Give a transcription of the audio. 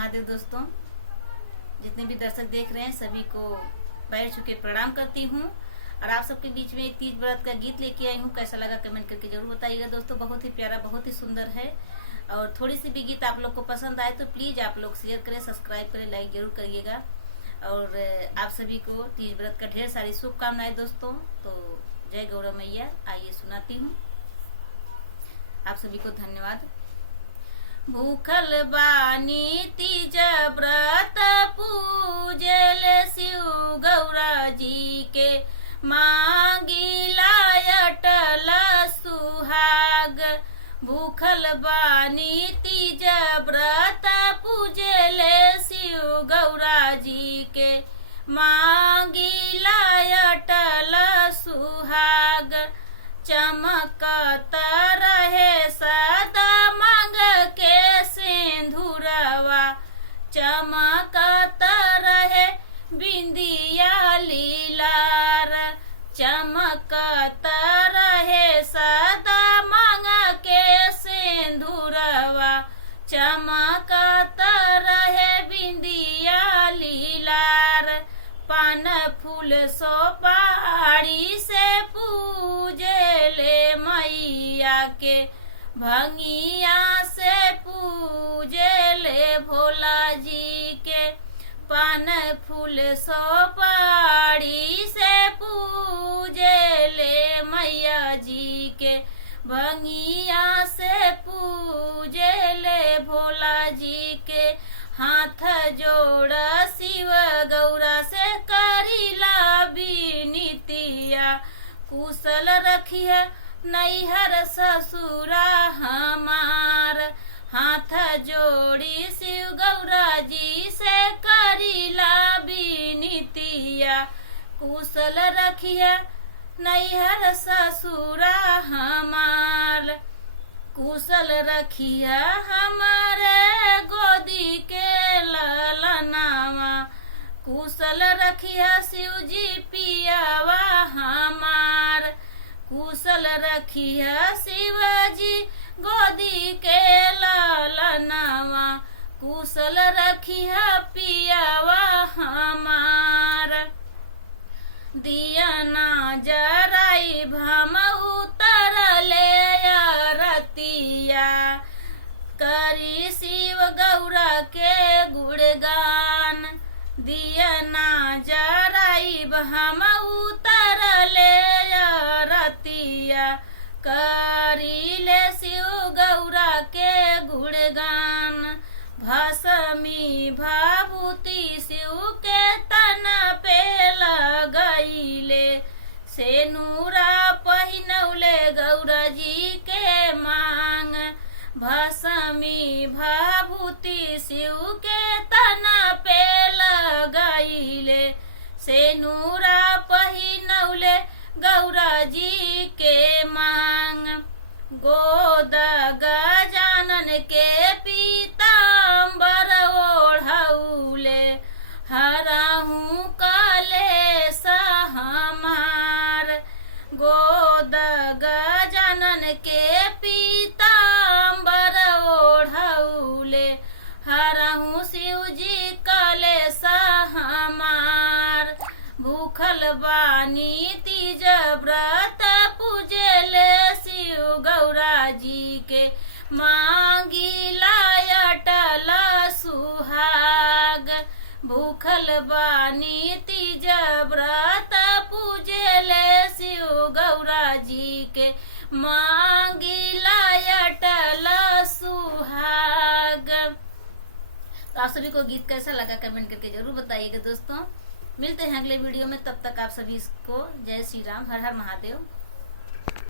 महादेव। दोस्तों, जितने भी दर्शक देख रहे हैं सभी को पैर छू के प्रणाम करती हूँ और आप सबके बीच में एक तीज व्रत का गीत लेके आई हूँ। कैसा लगा कमेंट करके जरूर बताइएगा। दोस्तों, बहुत ही प्यारा, बहुत ही सुंदर है और थोड़ी सी भी गीत आप लोग को पसंद आए तो प्लीज आप लोग शेयर करें, सब्सक्राइब करें, लाइक जरूर करिएगा। और आप सभी को तीज व्रत का ढेर सारी शुभकामनाएं। दोस्तों, तो जय गौरा मैया। आइए सुनाती हूँ। आप सभी को धन्यवाद। भूखल बानी तीज व्रत पूजल शिव गौरा जी के, मांगिला अटल सुहाग। भूखल बानी तीज व्रत पूजल शिव गौरा जी के, मांगिला अटल सुहाग। चमकत रहे सदा मांग के सिंधुरवा, चमकत रहे बिंदिया लीलार। चमकत रहे सदा मांग के सिंधुरवा, चमकत रहे बिंदिया लीलार। पान फूल सोपारी से पूजले मैया के, भंगिया से पूजले भोला जी के। पान फूल सोपारी से पूजले मैया जी के, भंगिया से पूजले भोला जी के। हाथ जोड़ शिव गौरा से करीला बिनतिया, कुशल रखिए नैहर ससुरा हमार। हाथ जोड़ी शिव गौरा जी से करीला बिनतिया, कुशल रखिए नैहर ससुरा हमार। कुशल रखिया हमारे गोदी के ललनावा, कुशल रखिया शिव जी पियावा हमार। कुशल रखिया शिव जी गोदी के ललनावा, कुशल रखिया पियावा हमार। दिया ना जराई भम उतरले रतिया, करी शिव गौरा के गुणगान। दिया ना जराई भम उतरले रतिया, करी ले शिव गौरा के गुणगान। भस्मी भभूति शिव के तन पे लगैले, सेनुरा पहिनौले गौरा जी के मांग। भस्मी भभूति शिव के तन पे लगैले, सेनुरा पहिनौले गौरा जी के मांग। गोद गजानन के पीताम्बर ओढ़ौले, हरहूँ कलेश हमार। गोद गजानन के पीताम्बर ओढ़ौले, हरहूँ शिव जी कलेश हमार। भूखल बानी तीज व्रत पूजल शिव गौरा जी के, मांगिला अटल सुहाग। भूखल बानी तीज व्रत पूजल शिव गौरा जी के, मांगिला अटल सुहाग। तो आप सभी को गीत कैसा लगा कमेंट करके जरूर बताइएगा। दोस्तों, मिलते हैं अगले वीडियो में। तब तक आप सभी को जय श्री राम, हर हर महादेव।